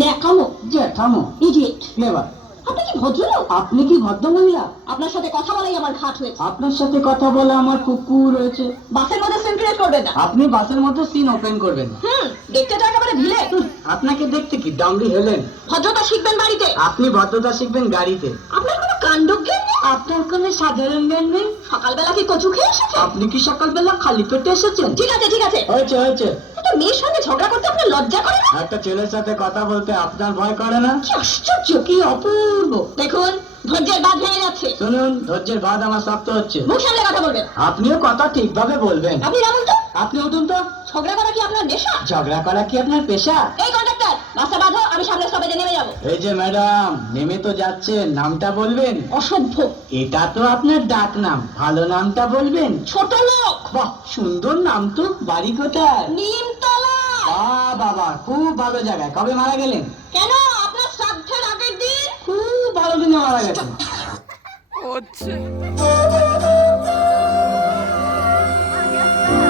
ন্যাকামো জ্যাঠামো idiot. Clever. আপনি কি ভদ্রলোক? আপনি কি ভদ্র মহিলা? আপনার সাথে কথা বলাই আমার ঘাট হয়েছে। আপনার সাথে কথা বলে আমার কুকুর হয়েছে। বাসের মধ্যে সিন ক্রিয়েট করবেন না। আপনি বাসের মধ্যে সিন ওপেন করবেন না। দেখতে তো একেবারে ভিলে। আপনাকে দেখতে কি ডামরি হেলেন? ভদ্রতা শিখবেন বাড়িতে। আপনি ভদ্রতা শিখবেন গাড়িতে। আপনার কোনো কাণ্ডজ্ঞান নেই। আপনার কোনো সাধারণ জ্ঞান নেই। সকালবেলা কি কচু খেয়ে এসেছেন? আপনি কি সকালবেলা খালি পেটে এসেছেন? ঠিক আছে ঠিক আছে। হয়েছে হয়েছে। একটা মেয়ের সঙ্গে ঝগড়া করতে আপনার লজ্জা করে না? একটা ছেলের সাথে কথা বলতে আপনার ভয় করে না? কি আশ্চর্য, কি অপূর্ব। দেখুন ধৈর্যের বাঁধ ভেঙে যাচ্ছে। শুনুন, ধৈর্যের বাদ আমার শক্ত হচ্ছে। মুখ সামলে কথা বলবেন। আপনিও কথা ঠিকভাবে বলবেন। আপনি নামুন তো। আপনি উঠুন তো। ঝগড়া করা কি আপনার নেশা? ঝগড়া করা কি আপনার পেশা? এই কন্ডাক্টর, বাসটা বাঁধো, আমি সামনে স্টপেজে নেমে যাবো। এই যে ম্যাডাম, নেমে তো যাচ্ছেন, নামটা বলবেন। অসভ্য। এটা তো আপনার ডাক নাম, ভালো নামটা বলবেন। ছোট লোক। বাহ, সুন্দর নাম তো। বাড়ি কোথায়? নিমতলা। বাবা, খুব ভালো জায়গায়। কবে মারা গেলেন? কেন, আপনার শ্রাদ্ধের আগের দিন। খুব ভালো দিনে মারা গেছেন। হচ্ছে